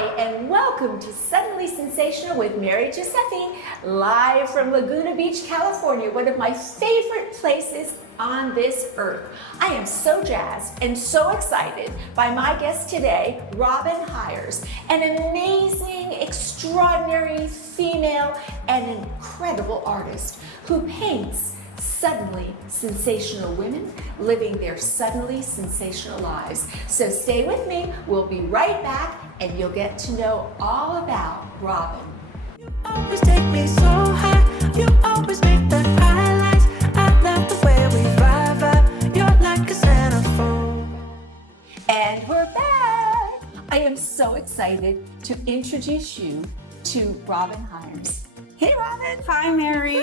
Hi, and welcome to Suddenly Sensational with Mary Giuseppe, live from Laguna Beach, California, one of my favorite places on this earth. I am so jazzed and so excited by my guest today, Robin Hiers, an amazing, extraordinary female and incredible artist who paints suddenly sensational women living their suddenly sensational lives. So stay with me, we'll be right back and you'll get to know all about Robin. You always take me so high, you always make the highlights. I love the way we vibe, you're like a centerfold. And we're back! I am so excited to introduce you to Robin Hiers. Hey Robin! Hi, Mary.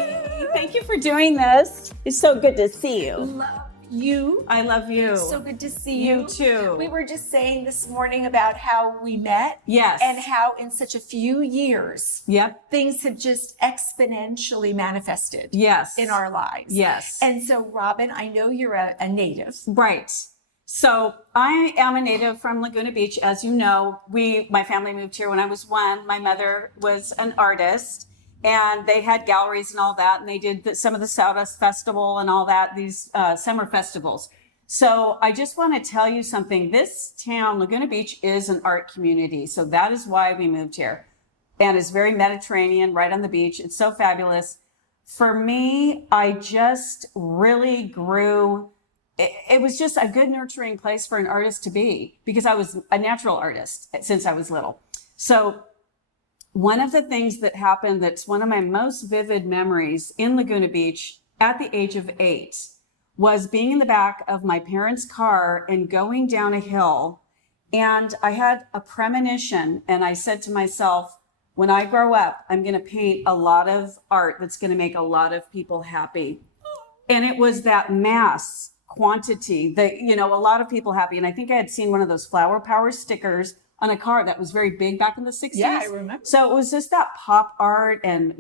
Thank you for doing this. It's so good to see you. Love you. I love you. So good to see you. You too. We were just saying this morning about how we met. Yes. And how in such a few years, Yep. things have just exponentially manifested. Yes. In our lives. Yes. And so Robin, I know you're a native. Right. So I am a native from Laguna Beach. As you know, my family moved here when I was 1. My mother was an artist. And they had galleries and all that, and they did some of the Sawdust Festival and all that, these summer festivals. So I just want to tell you something. This town, Laguna Beach, is an art community. So that is why we moved here. And it's very Mediterranean, right on the beach. It's so fabulous. For me, I just really grew. It was just a good nurturing place for an artist to be because I was a natural artist since I was little. So one of the things that happened that's one of my most vivid memories in Laguna Beach at the age of 8 was being in the back of my parents' car and going down a hill. And I had a premonition and I said to myself, when I grow up, I'm going to paint a lot of art that's going to make a lot of people happy. And it was that mass quantity that, a lot of people happy. And I think I had seen one of those flower power stickers on a car that was very big back in the 60s. Yeah, I remember. So it was just that pop art and,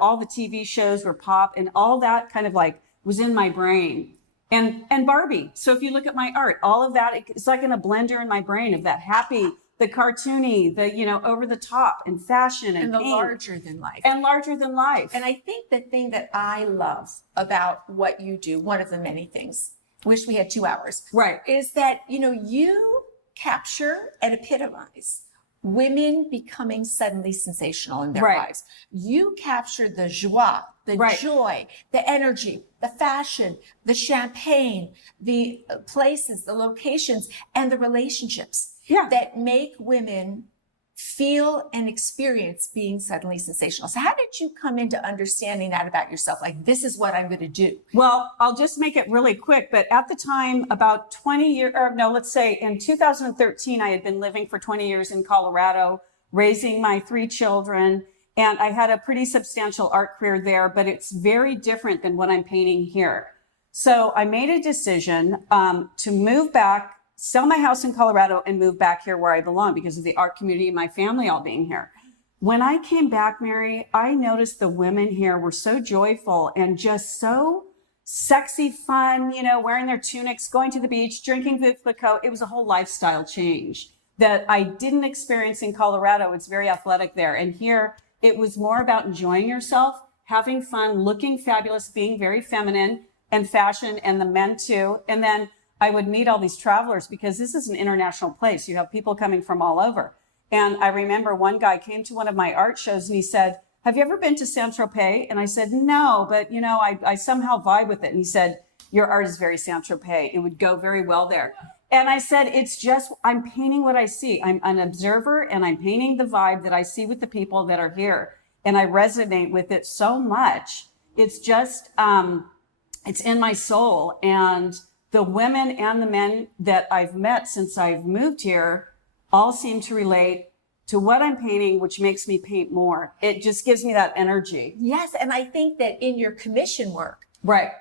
all the TV shows were pop and all that kind of like was in my brain. And Barbie. So if you look at my art, all of that, it's like in a blender in my brain of that happy, the cartoony, the, over the top and fashion and the paint. larger than life. And larger than life. And I think the thing that I love about what you do, one of the many things, wish we had 2 hours. Right. Is that, you capture and epitomize women becoming suddenly sensational in their Right. lives. You capture the joie, the Right. joy, the energy, the fashion, the champagne, the places, the locations, and the relationships Yeah. that make women feel and experience being suddenly sensational. So how did you come into understanding that about yourself? Like, this is what I'm going to do. Well, I'll just make it really quick. But at the time, about 20 years, or no, let's say in 2013, I had been living for 20 years in Colorado, raising my 3 children. And I had a pretty substantial art career there, but it's very different than what I'm painting here. So I made a decision to move back, sell my house in Colorado and move back here where I belong because of the art community and my family all being here. When I came back, Mary, I noticed the women here were so joyful and just so sexy, fun, wearing their tunics, going to the beach, drinking Veuve Clicquot. It was a whole lifestyle change that I didn't experience in Colorado. It's very athletic there. And here it was more about enjoying yourself, having fun, looking fabulous, being very feminine and fashion, and the men too. And then I would meet all these travelers because this is an international place. You have people coming from all over. And I remember one guy came to one of my art shows and he said, have you ever been to Saint-Tropez? And I said, no, but I somehow vibe with it. And he said, your art is very Saint-Tropez. It would go very well there. And I said, it's just, I'm painting what I see. I'm an observer and I'm painting the vibe that I see with the people that are here. And I resonate with it so much. It's just, it's in my soul. And the women and the men that I've met since I've moved here all seem to relate to what I'm painting, which makes me paint more. It just gives me that energy. Yes, and I think that in your commission work, Right.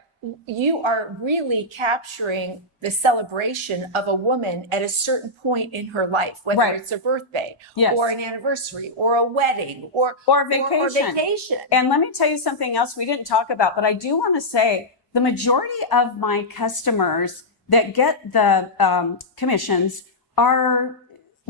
you are really capturing the celebration of a woman at a certain point in her life, whether Right. it's a birthday Yes. or an anniversary or a wedding or vacation. Or vacation. And let me tell you something else we didn't talk about, but I do want to say the majority of my customers that get the commissions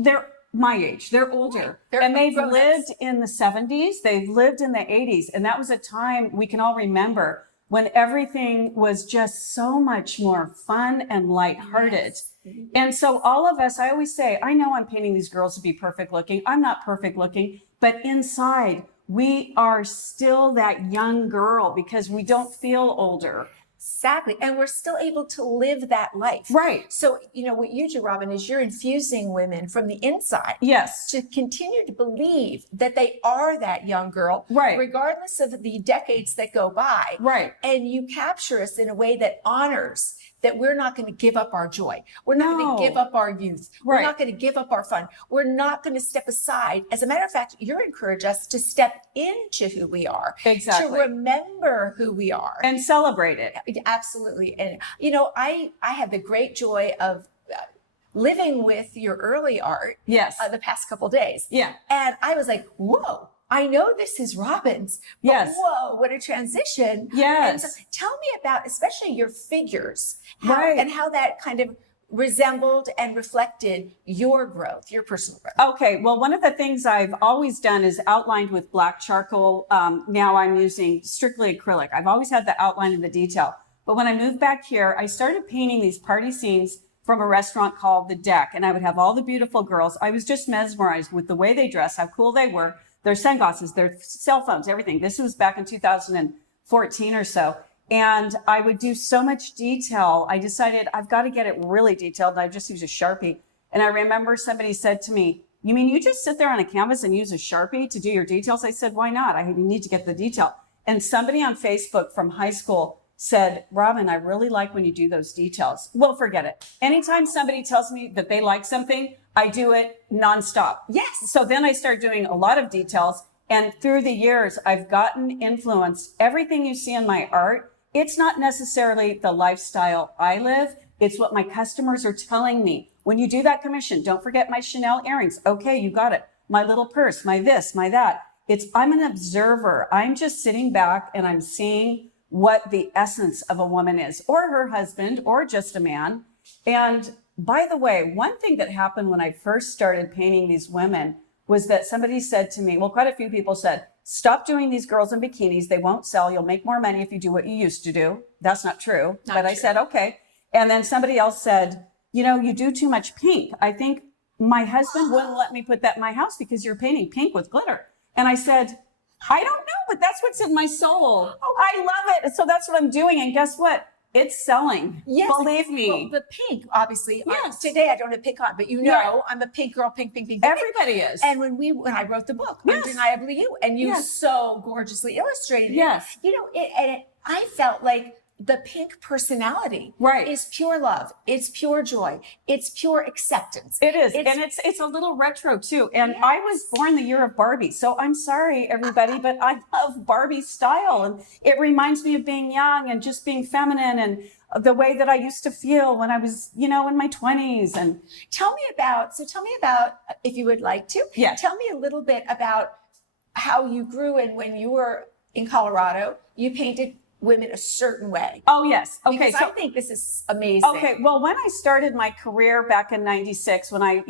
they're my age. They're older. They're And they've grown-ups. lived in the 70s. They've lived in the 80s. And that was a time we can all remember when everything was just so much more fun and lighthearted. Yes. And so all of us, I always say, I know I'm painting these girls to be perfect looking. I'm not perfect looking, but inside we are still that young girl because we don't feel older. Exactly. And we're still able to live that life. Right. So, you know, what you do, Robin, is you're infusing women from the inside Yes. to continue to believe that they are that young girl, Right. regardless of the decades that go by. Right. And you capture us in a way that honors that we're not going to give up our joy. We're not going No. to give up our youth. We're Right. not going to give up our fun. We're not going to step aside. As a matter of fact, you encourage us to step into who we are, Exactly. to remember who we are. And celebrate it. Absolutely. And, you know, I had the great joy of living with your early art Yes. the past couple days. Yeah. And I was like, whoa, I know this is Robin's. But Yes. whoa, what a transition. Yes. And so tell me about, especially your figures, Right. and how that kind of resembled and reflected your growth, your personal growth. Okay, well, one of the things I've always done is outlined with black charcoal. Now I'm using strictly acrylic. I've always had the outline and the detail. But when I moved back here, I started painting these party scenes from a restaurant called The Deck. And I would have all the beautiful girls. I was just mesmerized with the way they dressed, how cool they were, their sunglasses, their cell phones, everything. This was back in 2014 or so. And I would do so much detail. I decided I've got to get it really detailed. And I just use a Sharpie. And I remember somebody said to me, you mean you just sit there on a canvas and use a Sharpie to do your details? I said, why not? I need to get the detail. And somebody on Facebook from high school said, Robin, I really like when you do those details. Well, forget it. Anytime somebody tells me that they like something, I do it nonstop. Yes. So then I start doing a lot of details. And through the years, I've gotten influenced. Everything you see in my art, it's not necessarily the lifestyle I live. It's what my customers are telling me. When you do that commission, don't forget my Chanel earrings. Okay, you got it. My little purse, my this, my that. I'm an observer. I'm just sitting back and I'm seeing what the essence of a woman is, or her husband, or just a man. And by the way, one thing that happened when I first started painting these women was that somebody said to me, well, quite a few people said, stop doing these girls in bikinis. They won't sell. You'll make more money if you do what you used to do. That's not true. Not but I true. said, okay. And then somebody else said, you know, you do too much pink. I think my husband wouldn't let me put that in my house because you're painting pink with glitter. And I said, I don't know, but that's what's in my soul. I love it. So that's what I'm doing. And guess what? It's selling. Yes. Believe me. Well, the pink, obviously. Yes. Today I don't have pink on, but you know, Right. I'm a pink girl, pink, pink, pink. Everybody is. And when I wrote the book, Yes. Undeniably You, and you Yes. so gorgeously illustrated Yes. it, you know, I felt like the pink personality Right. is pure love. It's pure joy. It's pure acceptance. It is. It's- And it's a little retro too. And I was born the year of Barbie. So I'm sorry, everybody, but I love Barbie style. And it reminds me of being young and just being feminine and the way that I used to feel when I was, you know, in my 20s. And Tell me about, if you would like to, Yes. tell me a little bit about how you grew, and when you were in Colorado, you painted women a certain way. oh, yes. Okay. Because So I think this is amazing. okay, well, when I started my career back in '96, when I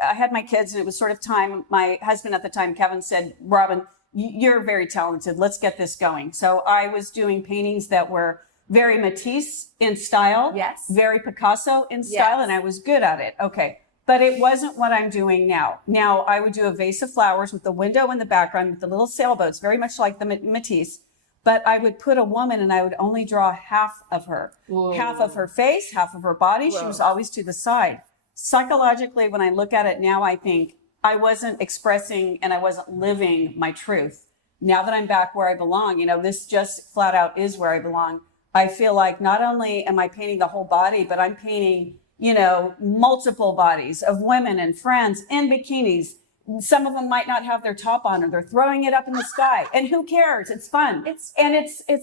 had my kids, and it was sort of time. My husband at the time, Kevin, said, "Robin, you're very talented. Let's get this going." So I was doing paintings that were very Matisse in style, Yes. very Picasso in style, Yes. and I was good at it. Okay, but it wasn't what I'm doing now. Now I would do a vase of flowers with the window in the background with the little sailboats, very much like the Matisse. But I would put a woman and I would only draw half of her, Whoa. half of her face, half of her body. She Whoa. was always to the side. Psychologically, when I look at it now, I think I wasn't expressing and I wasn't living my truth. Now that I'm back where I belong, you know, this just flat out is where I belong. I feel like not only am I painting the whole body, but I'm painting, you know, multiple bodies of women and friends in bikinis. Some of them might not have their top on, or they're throwing it up in the sky, and who cares? It's fun. It's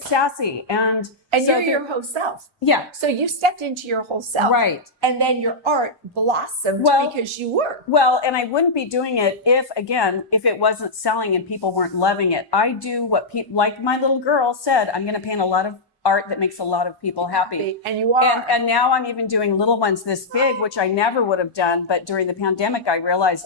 sassy, and And so you're your whole self. yeah, So you stepped into your whole self. right. And then your art blossomed Well- because you were. Well, and I wouldn't be doing it if it wasn't selling and people weren't loving it. I do what people, like my little girl said, I'm going to paint a lot of art that makes a lot of people happy. And you are. And now I'm even doing little ones this big, which I never would have done. But during the pandemic, I realized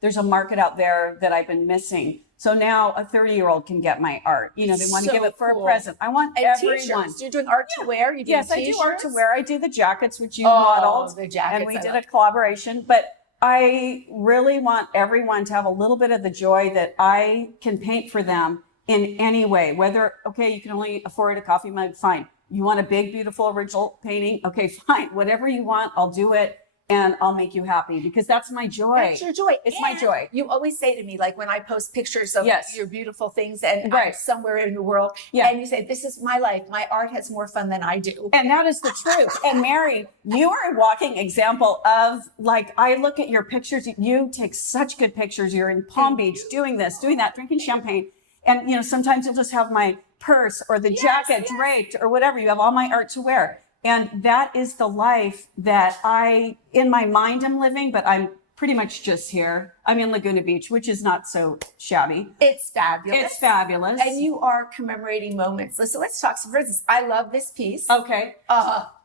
there's a market out there that I've been missing. So now a 30-year-old can get my art. You know, they want to give it for a present. I want everyone. T-shirts. You're doing art to wear? Yes, I do art to wear. I do the jackets, which you modeled. The jackets. And we did a collaboration. But I really want everyone to have a little bit of the joy that I can paint for them in any way. Whether, okay, you can only afford a coffee mug, fine. You want a big, beautiful, original painting? Okay, fine. Whatever you want, I'll do it. And I'll make you happy because that's my joy. That's your joy. It's my joy. You always say to me, like when I post pictures of your beautiful things and I'm somewhere in the world, and you say, this is my life. My art has more fun than I do. And that is the truth. And Mary, you are a walking example of, like, I look at your pictures. You take such good pictures. You're in Palm Beach doing this, doing that, drinking champagne. And, you know, sometimes you'll just have my purse or the jacket draped or whatever. You have all my art to wear. And that is the life that I, in my mind, am living, but I'm pretty much just here. I'm in Laguna Beach, which is not so shabby. It's fabulous. It's fabulous. And you are commemorating moments. So let's talk. So for instance, I love this piece. Okay.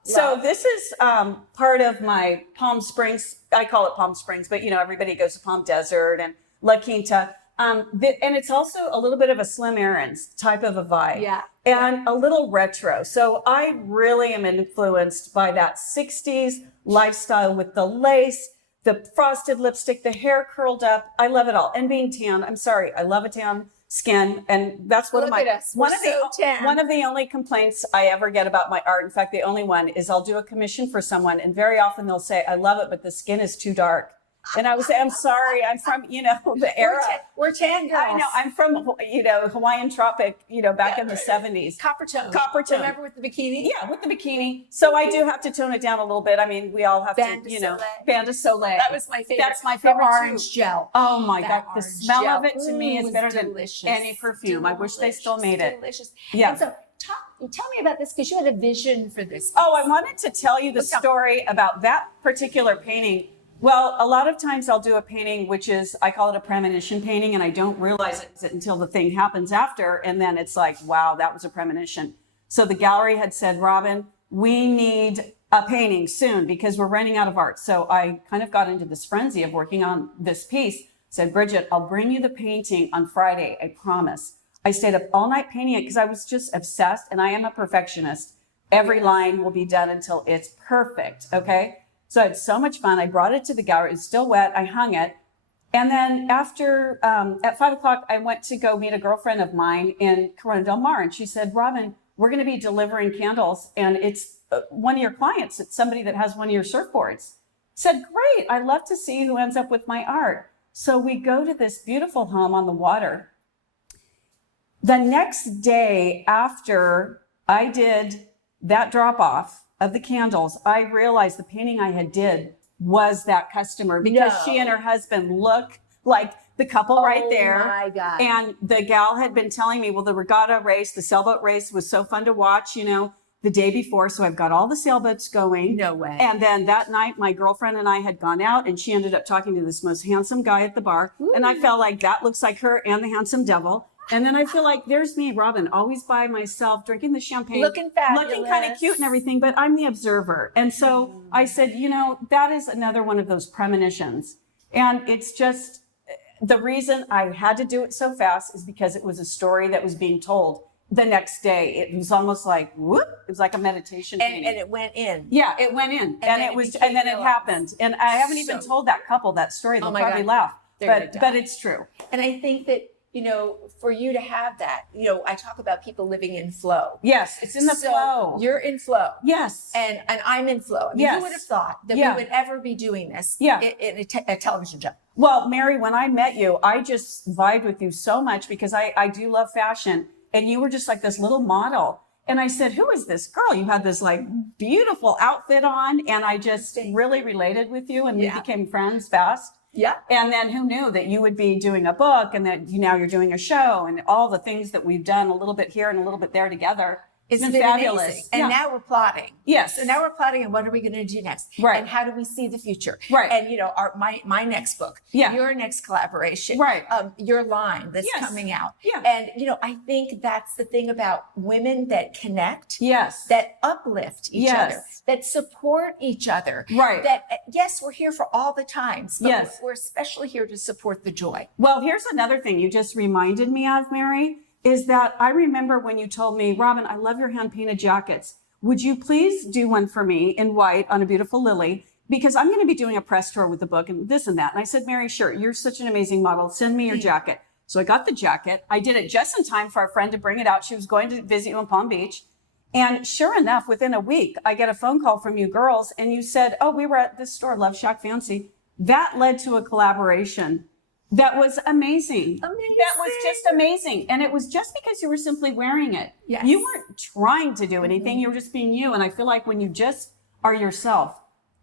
So this is part of my Palm Springs. I call it Palm Springs, but, you know, everybody goes to Palm Desert and La Quinta. And it's also a little bit of a Slim Aarons type of a vibe. Yeah. And a little retro. So I really am influenced by that 60s lifestyle with the lace, the frosted lipstick, the hair curled up. I love it all. And being tan, I'm sorry, I love a tan skin. And that's one of my, one of the only complaints I ever get about my art. In fact, the only one is I'll do a commission for someone and very often they'll say, I love it, but the skin is too dark. And I would say, I'm sorry, I'm from, you know, the era. We're tan girls. I know, I'm from, you know, Hawaiian tropic, you know, back in the 70s. Copper tone. Copper tone. Remember with the bikini? Yeah, with the bikini. So I do have to tone it down a little bit. I mean, we all have to, you know. Band de Soleil. That was my favorite. That's my favorite orange gel. Oh my God. The smell gel. of it to me is better than any perfume. I wish they still made it. Delicious. Yeah. And so tell me about this because you had a vision for this piece. Oh, I wanted to tell you the story about that particular painting. Well, a lot of times I'll do a painting, which is, I call it a premonition painting, and I don't realize it until the thing happens after. And then it's like, wow, that was a premonition. So the gallery had said, Robin, we need a painting soon because we're running out of art. So I kind of got into this frenzy of working on this piece. Said, Bridget, I'll bring you the painting on Friday, I promise. I stayed up all night painting it because I was just obsessed, and I am a perfectionist. Every line will be done until it's perfect, okay? So I had so much fun. I brought it to the gallery. It was still wet. I hung it. And then after, at 5 o'clock, I went to go meet a girlfriend of mine in Corona del Mar. And she said, Robin, we're going to be delivering candles. And it's one of your clients. It's somebody that has one of your surfboards. Said, great. I'd love to see who ends up with my art. So we go to this beautiful home on the water. The next day after I did that drop off of the candles, I realized the painting I had did was that customer because she and her husband look like the couple right there. Oh my God. And the gal had been telling me, well, the regatta race, the sailboat race was so fun to watch, you know, the day before. So I've got all the sailboats going. No way. And then that night, my girlfriend and I had gone out and she ended up talking to this most handsome guy at the bar. Ooh. And I felt like that looks like her and the handsome devil. And then I feel like there's me, Robin, always by myself, drinking the champagne. Looking fabulous. Looking kind of cute and everything, but I'm the observer. And so I said, you know, that is another one of those premonitions. And it's just, the reason I had to do it so fast is because it was a story that was being told the next day. It was almost like, whoop, it was like a meditation painting. And it went in. Yeah, it went in. And then it happened. And I haven't even told that couple that story. They'll probably laugh. But it's true. And I think that, you know, for you to have that, you know, I talk about people living in flow. Yes, it's in the flow. You're in flow. Yes. And I'm in flow. I mean, who would have thought that we would ever be doing this in a television show? Well, Mary, when I met you, I just vibed with you so much because I do love fashion. And you were just like this little model. And I said, who is this girl? You had this like beautiful outfit on. And I just really related with you and we became friends fast. Yeah. And then who knew that you would be doing a book and that now you're doing a show and all the things that we've done a little bit here and a little bit there together. It's been been fabulous. amazing. And Yeah. now we're plotting. Yes. So now we're plotting and what are we going to do next? Right. And how do we see the future? Right. And, my next book, Yeah. your next collaboration, Right. your line that's Yes. coming out. Yeah. And, I think that's the thing about women that connect, Yes. that uplift each Yes. other, that support each other. Right. That, yes, we're here for all the times, but Yes. we're especially here to support the joy. Well, here's another thing you just reminded me of, Mary, is that I remember when you told me, Robin, I love your hand painted jackets. Would you please do one for me in white on a beautiful lily? Because I'm going to be doing a press tour with the book and this and that. And I said, Mary, sure, you're such an amazing model. Send me your jacket. So I got the jacket. I did it just in time for our friend to bring it out. She was going to visit you in Palm Beach. And sure enough, within a week, I get a phone call from you girls and you said, oh, we were at this store, Love Shack Fancy. That led to a collaboration. That was amazing. Amazing. That was just amazing. And it was just because you were simply wearing it. Yes. You weren't trying to do anything. You were just being you. And I feel like when you just are yourself,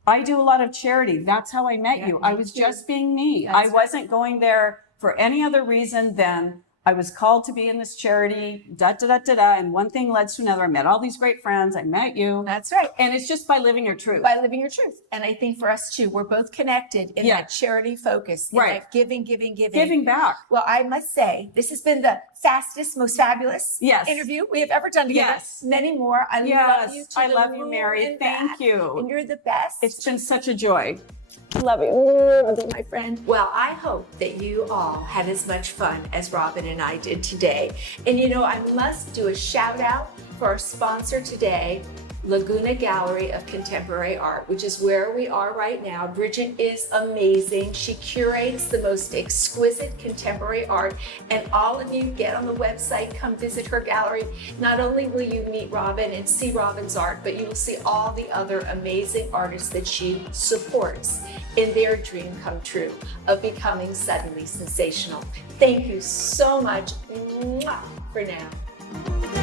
I do a lot of charity. That's how I met you. I was just being me. I wasn't going there for any other reason than I was called to be in this charity, and one thing led to another. I met all these great friends. I met you. That's right. And it's just by living your truth. By living your truth. And I think for us too, we're both connected in Yeah. that charity focus, in Right. that giving. Giving back. Well, I must say, this has been the fastest, most fabulous Yes. interview we have ever done together. Yes. Many more. I Yes. love you. To I the love you, moon Mary. and Thank back. you. And you're the best. It's been such a joy. Love you, my friend. Well, I hope that you all had as much fun as Robin and I did today. And I must do a shout out for our sponsor today, Laguna Gallery of Contemporary Art, which is where we are right now. Bridget is amazing. She curates the most exquisite contemporary art, and all of you get on the website, come visit her gallery. Not only will you meet Robin and see Robin's art, but you will see all the other amazing artists that she supports in their dream come true of becoming suddenly sensational. Thank you so much. Mwah, for now.